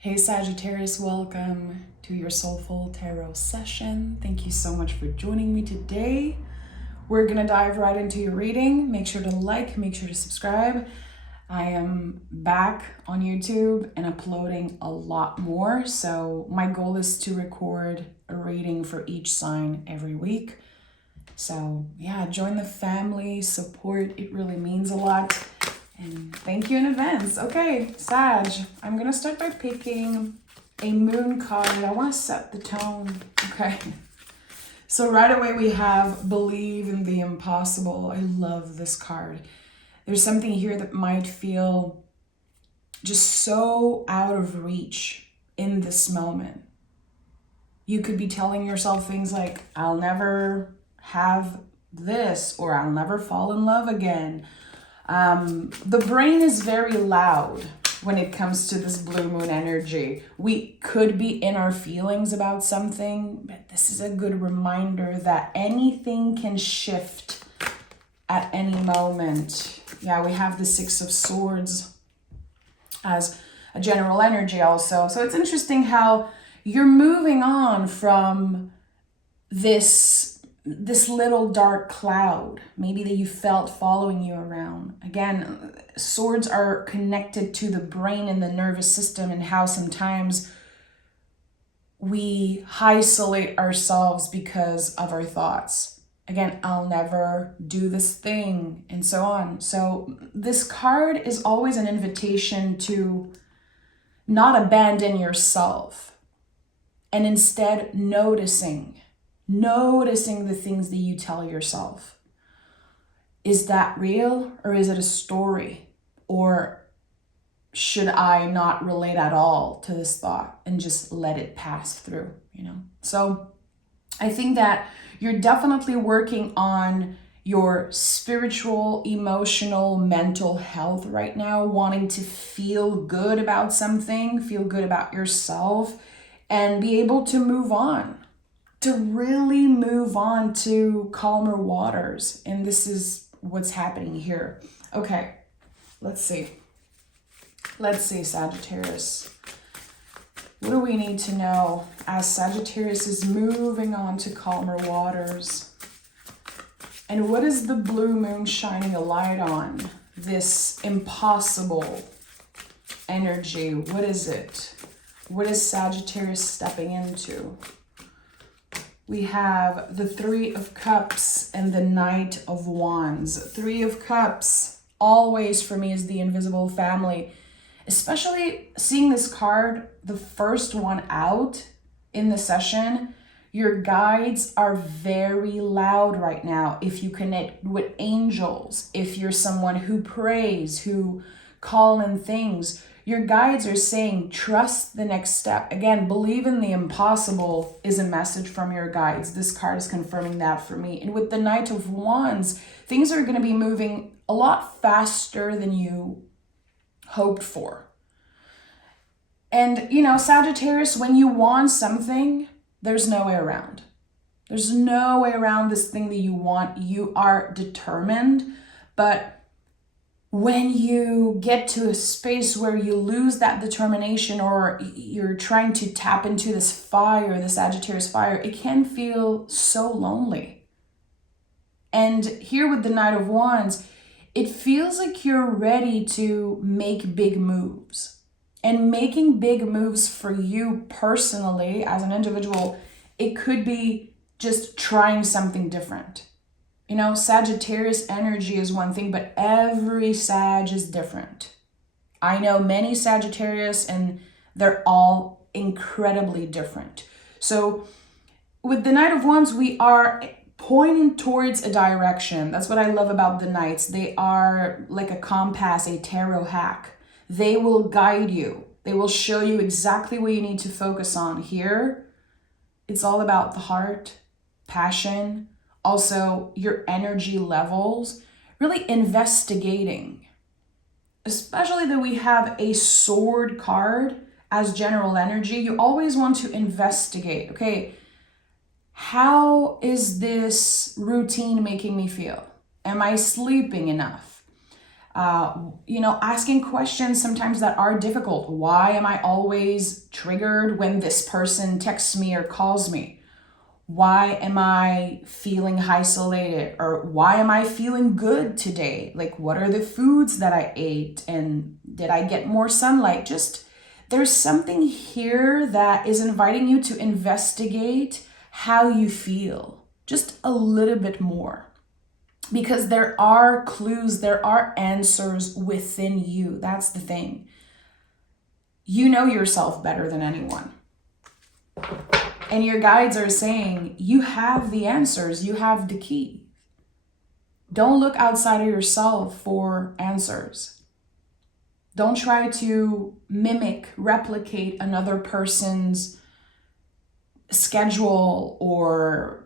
Hey Sagittarius, welcome to your Soulful Tarot session. Thank you so much for joining me today. We're gonna dive right into your reading. Make sure to like, make sure to subscribe. I am back on YouTube and uploading a lot more. So my goal is to record a reading for each sign every week. So yeah, join the family, support, it really means a lot. And thank you in advance. Okay, Sag, I'm gonna start by picking a moon card. I wanna set the tone, okay? So right away we have believe in the impossible. I love this card. There's something here that might feel just so out of reach in this moment. You could be telling yourself things like, I'll never have this, or I'll never fall in love again. The brain is very loud when it comes to this blue moon energy. We could be in our feelings about something, but this is a good reminder that anything can shift at any moment. Yeah, we have the Six of Swords as a general energy also. So it's interesting how you're moving on from this little dark cloud, maybe that you felt following you around. Again, swords are connected to the brain and the nervous system, and how sometimes we isolate ourselves because of our thoughts. Again, I'll never do this thing, and so on. So this card is always an invitation to not abandon yourself, and instead noticing the things that you tell yourself. Is that real, or is it a story? Or should I not relate at all to this thought and just let it pass through, So I think that you're definitely working on your spiritual, emotional, mental health right now, wanting to feel good about something, feel good about yourself, and be able to move on. To really move on to calmer waters. And this is what's happening here. Okay, let's see. Let's see, Sagittarius. What do we need to know as Sagittarius is moving on to calmer waters? And what is the blue moon shining a light on? This impossible energy. What is it? What is Sagittarius stepping into? We have the Three of Cups and the Knight of Wands. Three of Cups, always for me, is the invisible family. Especially seeing this card, the first one out in the session, your guides are very loud right now. If you connect with angels, if you're someone who prays, who call in things, your guides are saying, trust the next step. Again, believe in the impossible is a message from your guides. This card is confirming that for me. And with the Knight of Wands, things are going to be moving a lot faster than you hoped for. And, Sagittarius, when you want something, there's no way around. There's no way around this thing that you want. You are determined, but when you get to a space where you lose that determination, or you're trying to tap into this fire, the Sagittarius fire, it can feel so lonely. And here with the Knight of Wands, it feels like you're ready to make big moves. And making big moves for you personally as an individual, it could be just trying something different. Sagittarius energy is one thing, but every Sag is different. I know many Sagittarius, and they're all incredibly different. So with the Knight of Wands, we are pointing towards a direction. That's what I love about the Knights. They are like a compass, a tarot hack. They will guide you. They will show you exactly what you need to focus on. Here, it's all about the heart, passion, also your energy levels, really investigating. Especially that we have a sword card as general energy, you always want to investigate. Okay, how is this routine making me feel? Am I sleeping enough? Asking questions sometimes that are difficult. Why am I always triggered when this person texts me or calls me? Why am I feeling isolated? Or why am I feeling good today? Like, what are the foods that I ate? And did I get more sunlight? Just, there's something here that is inviting you to investigate how you feel just a little bit more. Because there are clues, there are answers within you. That's the thing. You know yourself better than anyone. And your guides are saying, you have the answers, you have the key. Don't look outside of yourself for answers. Don't try to mimic, replicate another person's schedule or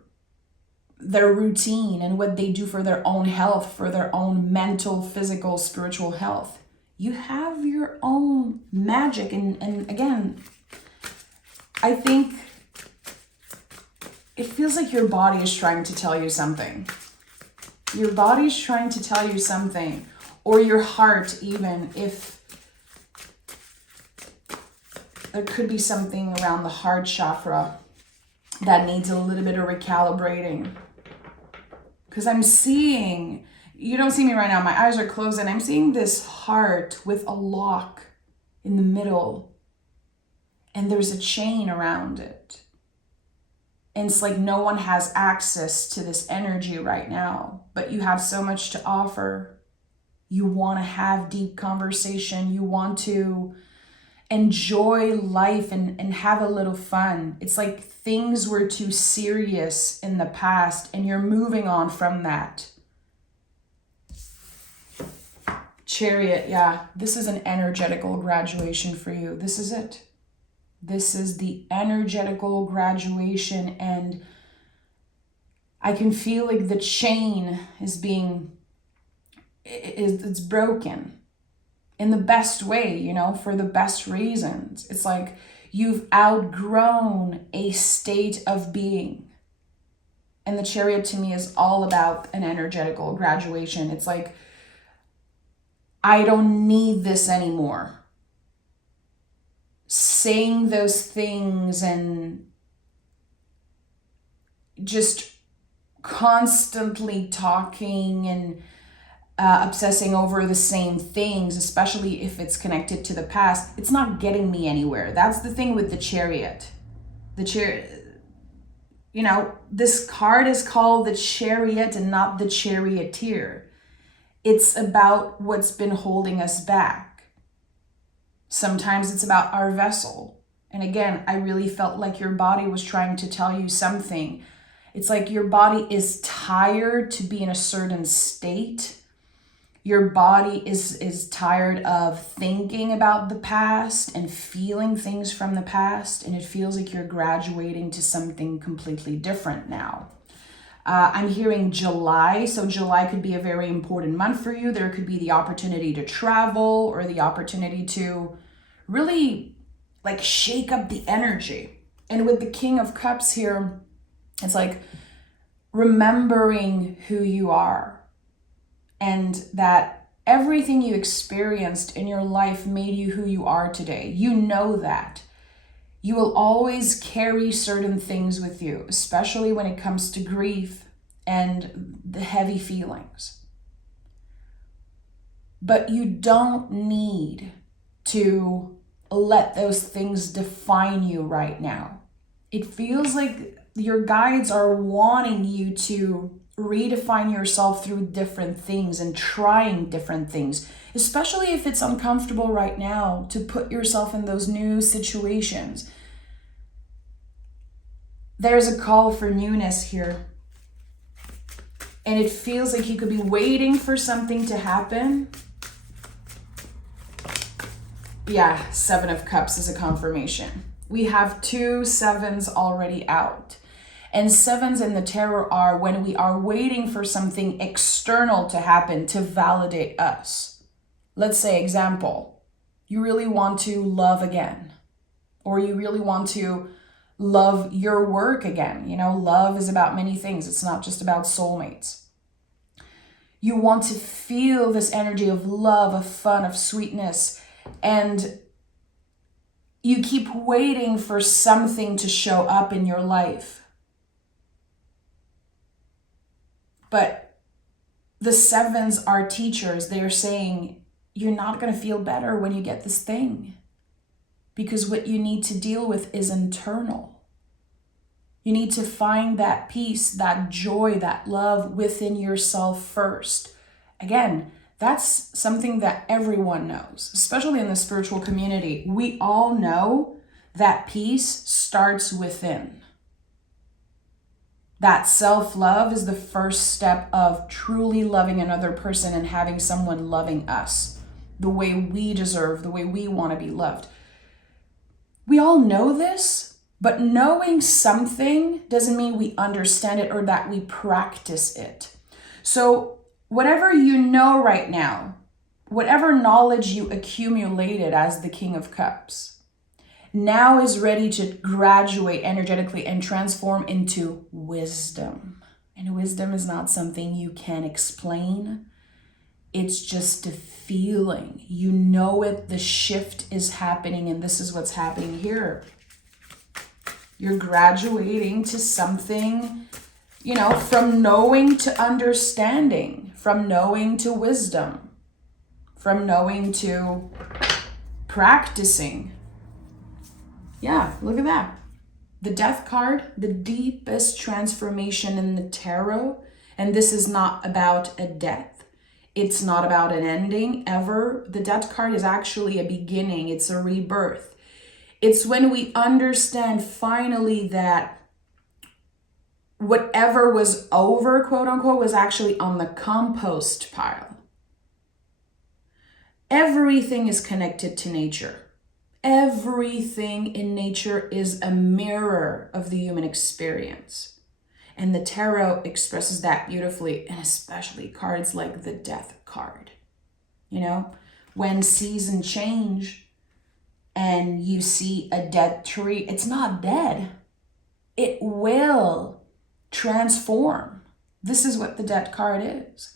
their routine and what they do for their own health, for their own mental, physical, spiritual health. You have your own magic. And again, I think it feels like your body is trying to tell you something. Your body is trying to tell you something, or your heart even, if there could be something around the heart chakra that needs a little bit of recalibrating. Because I'm seeing, you don't see me right now, my eyes are closed, and I'm seeing this heart with a lock in the middle, and there's a chain around it. And it's like no one has access to this energy right now, but you have so much to offer. You want to have deep conversation. You want to enjoy life and have a little fun. It's like things were too serious in the past and you're moving on from that. Chariot, yeah, this is an energetical graduation for you. This is it. This is the energetical graduation, and I can feel like the chain is it's broken in the best way, for the best reasons. It's like you've outgrown a state of being. And the Chariot to me is all about an energetical graduation. It's like, I don't need this anymore. Saying those things and just constantly talking and obsessing over the same things, especially if it's connected to the past, it's not getting me anywhere. That's the thing with the Chariot. The Chariot, this card is called the Chariot and not the Charioteer. It's about what's been holding us back. Sometimes it's about our vessel. And again, I really felt like your body was trying to tell you something. It's like your body is tired to be in a certain state. Your body is tired of thinking about the past and feeling things from the past. And it feels like you're graduating to something completely different now. I'm hearing July. So July could be a very important month for you. There could be the opportunity to travel or the opportunity to really shake up the energy. And with the King of Cups here, it's like remembering who you are and that everything you experienced in your life made you who you are today. You know that. You will always carry certain things with you, especially when it comes to grief and the heavy feelings. But you don't need to let those things define you right now. It feels like your guides are wanting you to redefine yourself through different things and trying different things, especially if it's uncomfortable right now to put yourself in those new situations. There's a call for newness here. And it feels like you could be waiting for something to happen. Yeah, 7 of Cups is a confirmation. We have 2 7s already out. And 7s in the tarot are when we are waiting for something external to happen to validate us. Let's say, example, you really want to love again, or you really want to love your work again. Love is about many things. It's not just about soulmates. You want to feel this energy of love, of fun, of sweetness. And you keep waiting for something to show up in your life. But the sevens are teachers. They're saying, you're not going to feel better when you get this thing. Because what you need to deal with is internal. You need to find that peace, that joy, that love within yourself first. Again, that's something that everyone knows, especially in the spiritual community. We all know that peace starts within. That self-love is the first step of truly loving another person and having someone loving us the way we deserve, the way we want to be loved. We all know this, but knowing something doesn't mean we understand it or that we practice it. So whatever you know right now, whatever knowledge you accumulated as the King of Cups, now is ready to graduate energetically and transform into wisdom. And wisdom is not something you can explain. It's just a feeling. You know it, the shift is happening, and this is what's happening here. You're graduating to something, from knowing to understanding, from knowing to wisdom, from knowing to practicing. Yeah, look at that. The Death card, the deepest transformation in the tarot. And this is not about a death. It's not about an ending ever. The Death card is actually a beginning. It's a rebirth. It's when we understand finally that whatever was over, quote unquote, was actually on the compost pile. Everything is connected to nature. Everything in nature is a mirror of the human experience. And the tarot expresses that beautifully, and especially cards like the Death card. When seasons change and you see a dead tree, it's not dead. It will transform. This is what the Death card is.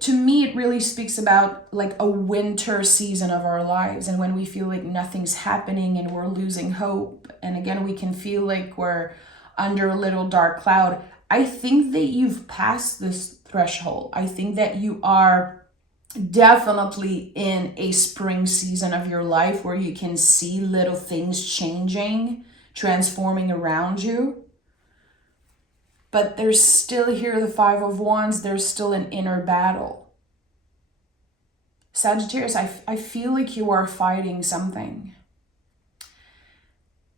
To me, it really speaks about like a winter season of our lives, and when we feel like nothing's happening and we're losing hope, and again we can feel like we're under a little dark cloud. I think that you've passed this threshold. I think that you are definitely in a spring season of your life where you can see little things changing, transforming around you. But there's still here the Five of Wands. There's still an inner battle. Sagittarius, I feel like you are fighting something.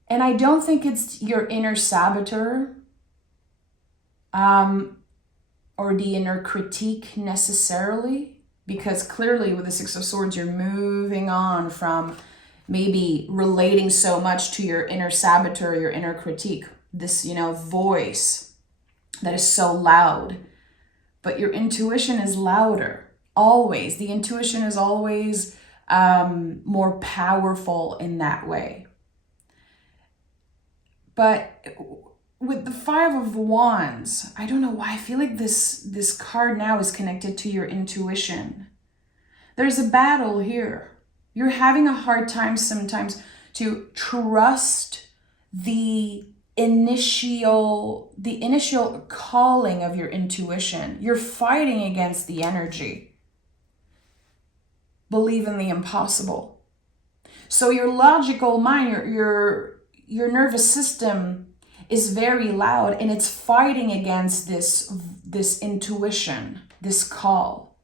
And I don't think it's your inner saboteur or the inner critique necessarily, because clearly with the Six of Swords, you're moving on from maybe relating so much to your inner saboteur, your inner critique, this, voice that is so loud. But your intuition is louder, always. The intuition is always more powerful in that way. But with the Five of Wands, I don't know why I feel like this card now is connected to your intuition. There's a battle here. You're having a hard time sometimes to trust the initial calling of your intuition. You're fighting against the energy. Believe in the impossible. So your logical mind, your nervous system is very loud, and it's fighting against this intuition, this call.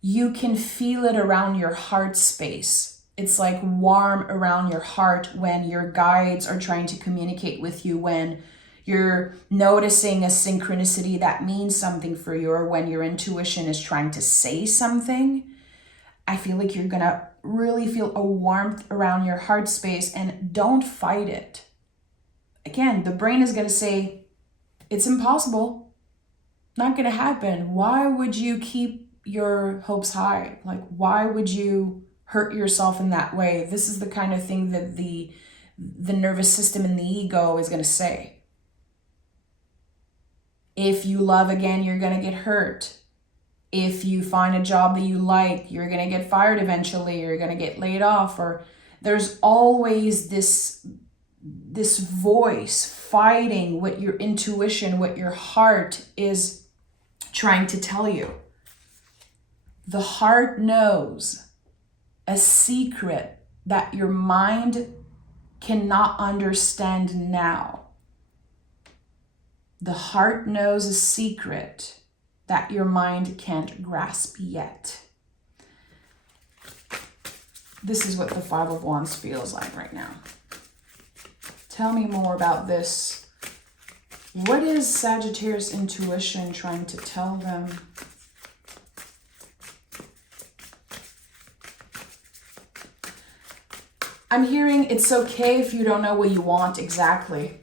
You can feel it around your heart space. It's like warm around your heart when your guides are trying to communicate with you, when you're noticing a synchronicity that means something for you, or when your intuition is trying to say something. I feel like you're gonna really feel a warmth around your heart space, and don't fight it. Again, the brain is gonna say, it's impossible, not gonna happen. Why would you keep your hopes high? Like, why would you hurt yourself in that way? This is the kind of thing that the nervous system and the ego is going to say. If you love again, you're going to get hurt. If you find a job that you like, you're going to get fired eventually, you're going to get laid off, or there's always this voice fighting what your intuition, what your heart is trying to tell you. The heart knows a secret that your mind cannot understand now. The heart knows a secret that your mind can't grasp yet. This is what the Five of Wands feels like right now. Tell me more about this. What is Sagittarius intuition trying to tell them? I'm hearing it's okay if you don't know what you want exactly.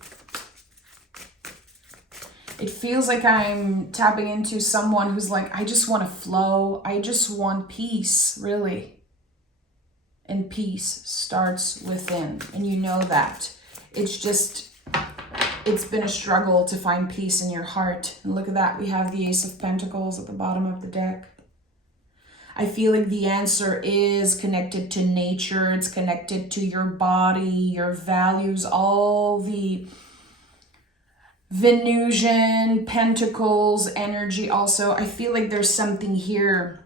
It feels like I'm tapping into someone who's like, I just want to flow. I just want peace, really. And peace starts within. And you know that. It's been a struggle to find peace in your heart. And look at that. We have the Ace of Pentacles at the bottom of the deck. I feel like the answer is connected to nature. It's connected to your body, your values, all the Venusian, Pentacles, energy also. I feel like there's something here.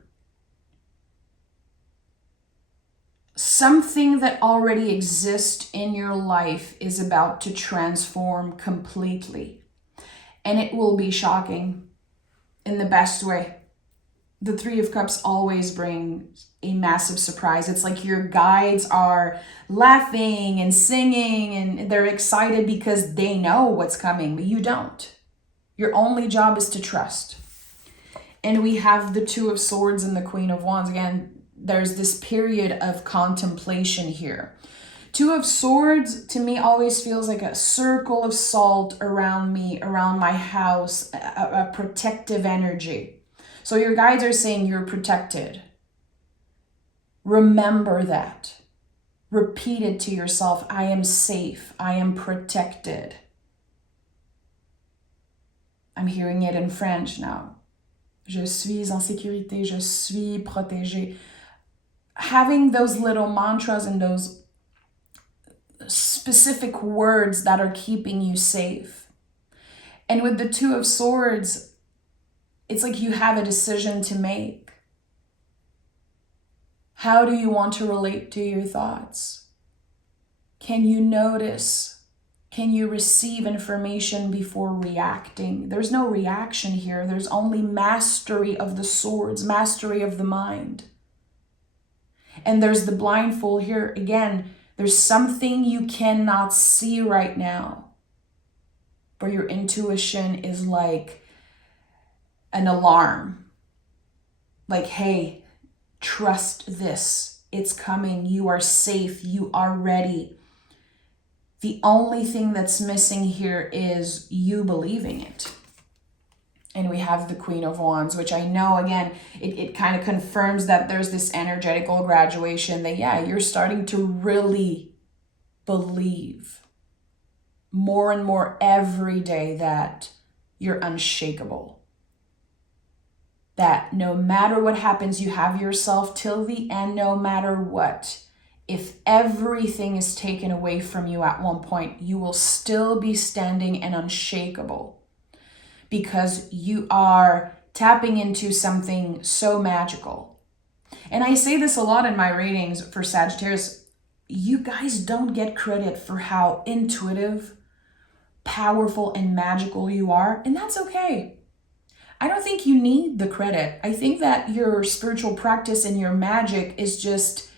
Something that already exists in your life is about to transform completely. And it will be shocking in the best way. The Three of Cups always brings a massive surprise. It's like your guides are laughing and singing and they're excited because they know what's coming, but you don't. Your only job is to trust. And we have the Two of Swords and the Queen of Wands. Again, there's this period of contemplation here. Two of Swords to me always feels like a circle of salt around me, around my house, a protective energy. So your guides are saying you're protected. Remember that. Repeat it to yourself. I am safe. I am protected. I'm hearing it in French now. Je suis en sécurité. Je suis protégé. Having those little mantras and those specific words that are keeping you safe. And with the Two of Swords, it's like you have a decision to make. How do you want to relate to your thoughts? Can you notice? Can you receive information before reacting? There's no reaction here. There's only mastery of the swords, mastery of the mind. And there's the blindfold here. Again, there's something you cannot see right now. But your intuition is like an alarm. Like, hey, trust this. It's coming. You are safe. You are ready. The only thing that's missing here is you believing it. And we have the Queen of Wands, which I know, again, it kind of confirms that there's this energetical graduation that, yeah, you're starting to really believe more and more every day that you're unshakable. That no matter what happens, you have yourself till the end, no matter what. If everything is taken away from you at one point, you will still be standing and unshakable because you are tapping into something so magical. And I say this a lot in my readings for Sagittarius. You guys don't get credit for how intuitive, powerful, and magical you are, and that's okay. I don't think you need the credit. I think that your spiritual practice and your magic is just,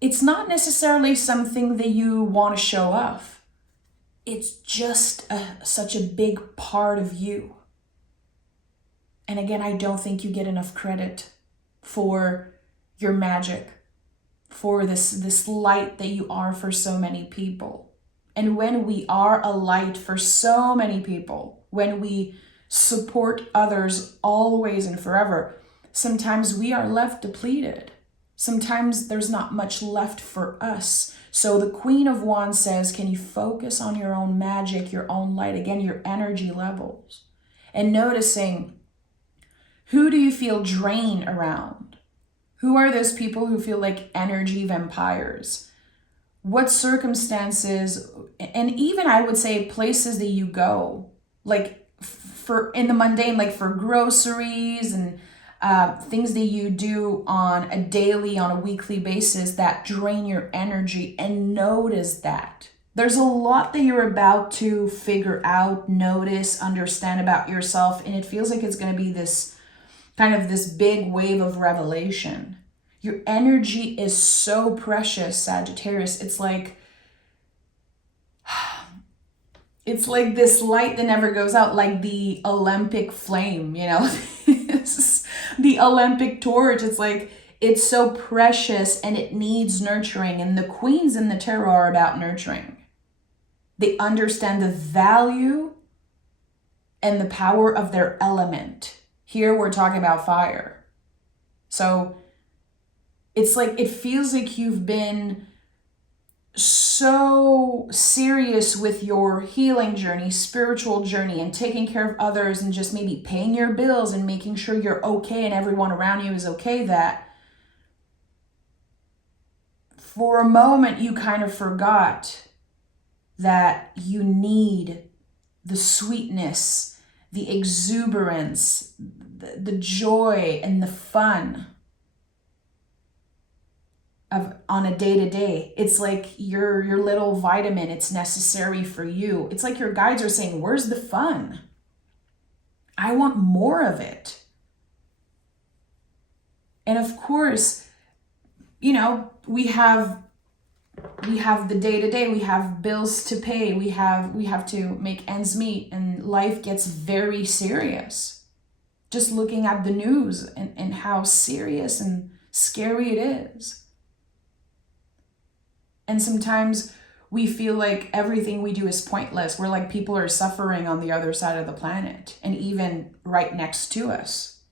it's not necessarily something that you want to show off. It's just such a big part of you. And again, I don't think you get enough credit for your magic, for this light that you are for so many people. And when we are a light for so many people, when we support others always and forever, sometimes we are left depleted. Sometimes there's not much left for us. So the Queen of Wands says, can you focus on your own magic, your own light, again, your energy levels? and noticing, who do you feel drained around? Who are those people who feel like energy vampires? What circumstances, and even I would say places that you go, like for in the mundane, like for groceries and things that you do on a daily, on a weekly basis that drain your energy, and notice that. There's a lot that you're about to figure out, notice, understand about yourself, and it feels like it's going to be this kind of this big wave of revelation. Your energy is so precious, Sagittarius. It's like this light that never goes out, like the Olympic flame, you know, the Olympic torch. It's like, it's so precious and it needs nurturing. And the queens in the tarot are about nurturing. They understand the value and the power of their element. Here we're talking about fire. So it's like, it feels like you've been so serious with your healing journey, spiritual journey, and taking care of others, and just maybe paying your bills and making sure you're okay and everyone around you is okay, that for a moment you kind of forgot that you need the sweetness, the exuberance, the joy, and the fun of on a day-to-day. It's like your little vitamin. It's necessary for you. It's like your guides are saying, where's the fun? I want more of it. And of course, you know, we have the day-to-day, we have bills to pay, we have to make ends meet, and life gets very serious. Just looking at the news and how serious and scary it is. And sometimes we feel like everything we do is pointless. We're like, people are suffering on the other side of the planet and even right next to us.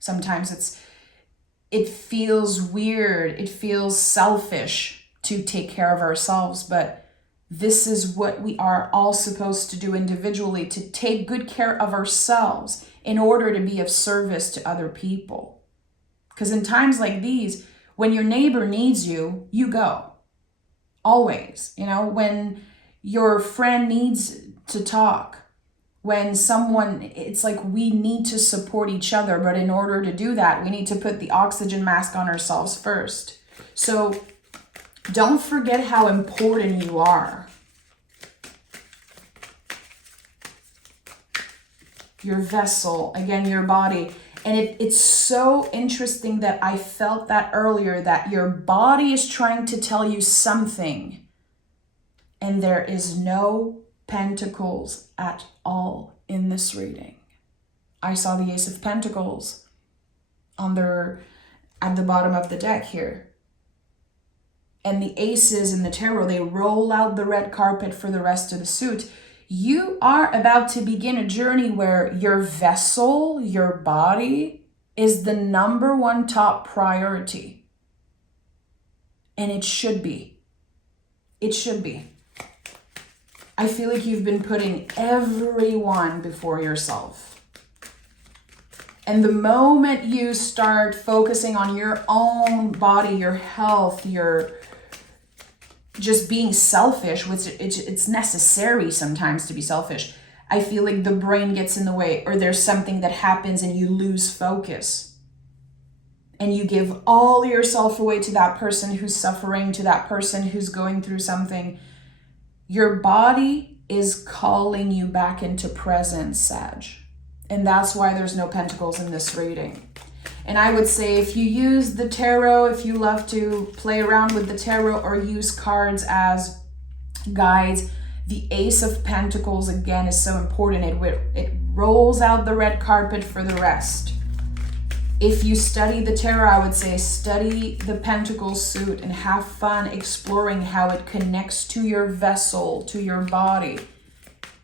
Sometimes it feels weird. It feels selfish to take care of ourselves, but this is what we are all supposed to do individually, to take good care of ourselves in order to be of service to other people. Because in times like these, when your neighbor needs you, you go. Always, you know, when your friend needs to talk, when someone, it's like we need to support each other. But in order to do that, we need to put the oxygen mask on ourselves first. So don't forget how important you are. Your vessel, again, your body. And it's so interesting that I felt that earlier, that your body is trying to tell you something. And there is no pentacles at all in this reading. I saw the Ace of Pentacles at the bottom of the deck here. And the aces in the tarot, they roll out the red carpet for the rest of the suit. You are about to begin a journey where your vessel, your body, is the number one top priority. And it should be. It should be. I feel like you've been putting everyone before yourself. And the moment you start focusing on your own body, your health, your just being selfish, which it's necessary sometimes to be selfish, I feel like the brain gets in the way, or there's something that happens and you lose focus. And you give all yourself away to that person who's suffering, to that person who's going through something. Your body is calling you back into presence, Sag. And that's why there's no pentacles in this reading. And I would say, if you use the tarot, if you love to play around with the tarot or use cards as guides, the Ace of Pentacles, again, is so important. It rolls out the red carpet for the rest. If you study the tarot, I would say study the Pentacles suit and have fun exploring how it connects to your vessel, to your body,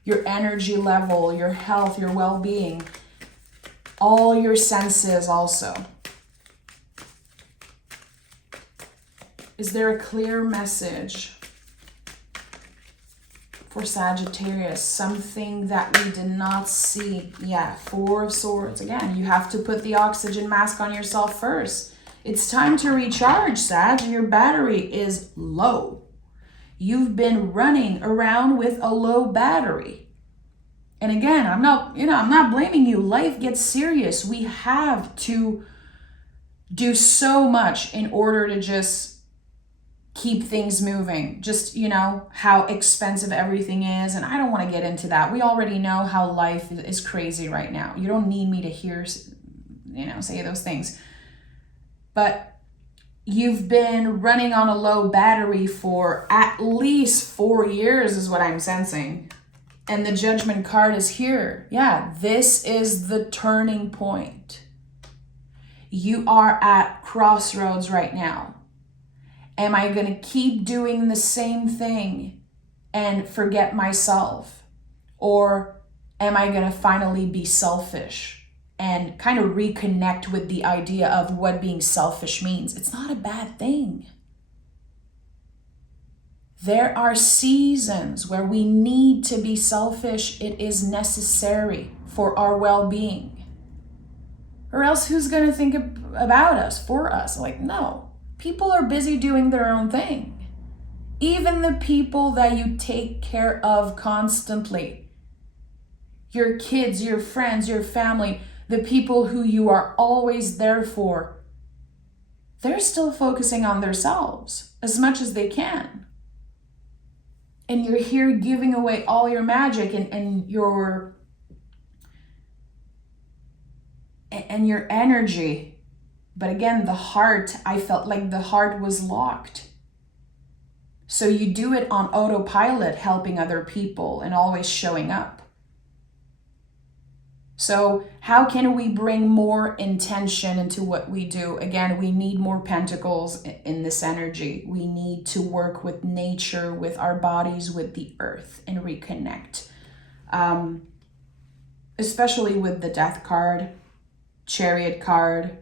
your energy level, your health, your well-being, all your senses also. Is there a clear message for Sagittarius, something that we did not see. Yeah, Four of Swords. Again, you have to put the oxygen mask on yourself first. It's time to recharge, Sag. Your battery is low. You've been running around with a low battery. And again, I'm not blaming you. Life gets serious. We have to do so much in order to just keep things moving. Just, how expensive everything is. And I don't want to get into that. We already know how life is crazy right now. You don't need me to hear, say those things. But you've been running on a low battery for at least 4 years is what I'm sensing. And the Judgment card is here. Yeah, this is the turning point. You are at crossroads right now. Am I going to keep doing the same thing and forget myself? Or am I going to finally be selfish and kind of reconnect with the idea of what being selfish means? It's not a bad thing. There are seasons where we need to be selfish. It is necessary for our well-being. Or else who's going to think about us, for us? Like, no. People are busy doing their own thing. Even the people that you take care of constantly. Your kids, your friends, your family, the people who you are always there for. They're still focusing on themselves as much as they can. And you're here giving away all your magic and your energy. But again, the heart, I felt like the heart was locked. So you do it on autopilot, helping other people and always showing up. So how can we bring more intention into what we do? Again, we need more pentacles in this energy. We need to work with nature, with our bodies, with the earth, and reconnect. Especially with the Death card, Chariot card.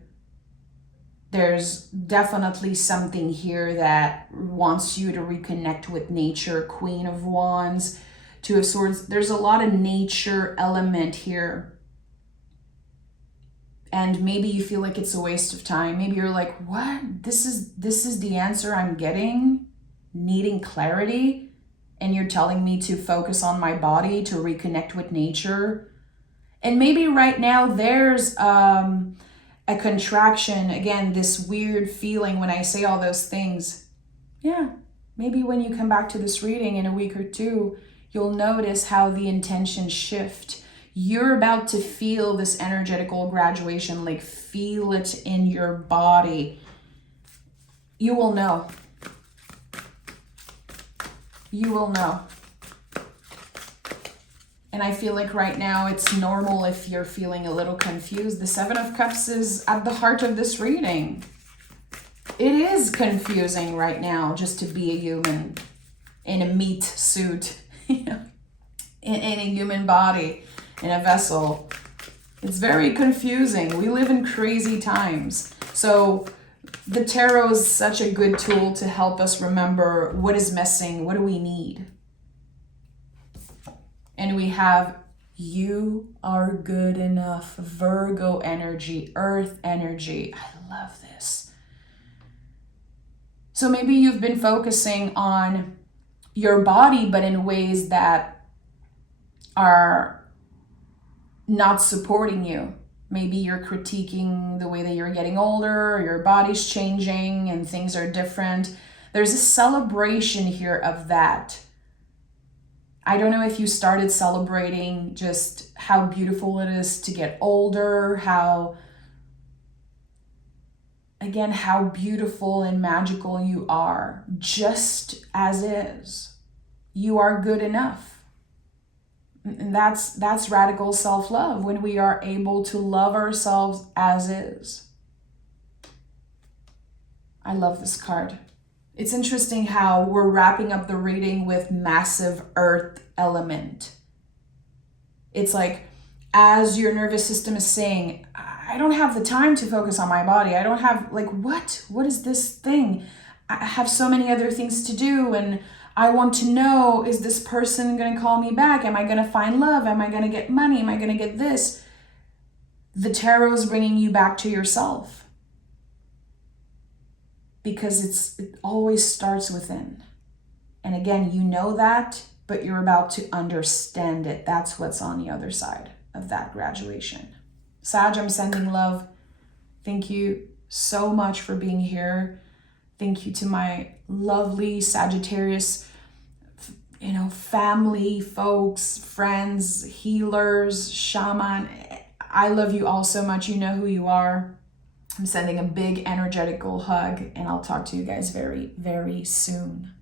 There's definitely something here that wants you to reconnect with nature. Queen of Wands, Two of Swords. There's a lot of nature element here. And maybe you feel like it's a waste of time. Maybe you're like, what? This is the answer I'm getting? Needing clarity? And you're telling me to focus on my body, to reconnect with nature? And maybe right now there's a contraction, again, this weird feeling when I say all those things. Yeah, maybe when you come back to this reading in a week or two, you'll notice how the intentions shift. You're about to feel this energetical graduation, like feel it in your body. You will know. You will know. And I feel like right now it's normal if you're feeling a little confused. The Seven of Cups is at the heart of this reading. It is confusing right now just to be a human in a meat suit, in a human body, in a vessel. It's very confusing. We live in crazy times. So the tarot is such a good tool to help us remember what is missing, what do we need. And we have you are good enough, Virgo energy, earth energy. I love this. So maybe you've been focusing on your body, but in ways that are not supporting you. Maybe you're critiquing the way that you're getting older, or your body's changing and things are different. There's a celebration here of that. I don't know if you started celebrating just how beautiful it is to get older, how beautiful and magical you are, just as is. You are good enough. And that's radical self-love, when we are able to love ourselves as is. I love this card. It's interesting how we're wrapping up the reading with massive earth element. It's like, as your nervous system is saying, I don't have the time to focus on my body. I don't have, what is this thing? I have so many other things to do, and I want to know, is this person going to call me back? Am I going to find love? Am I going to get money? Am I going to get this? The tarot is bringing you back to yourself, because it always starts within. And again, you know that, but you're about to understand it. That's what's on the other side of that graduation. Sag, I'm sending love. Thank you so much for being here. Thank you to my lovely Sagittarius, family, folks, friends, healers, shaman. I love you all so much. You know who you are. I'm sending a big energetical hug, and I'll talk to you guys very, very soon.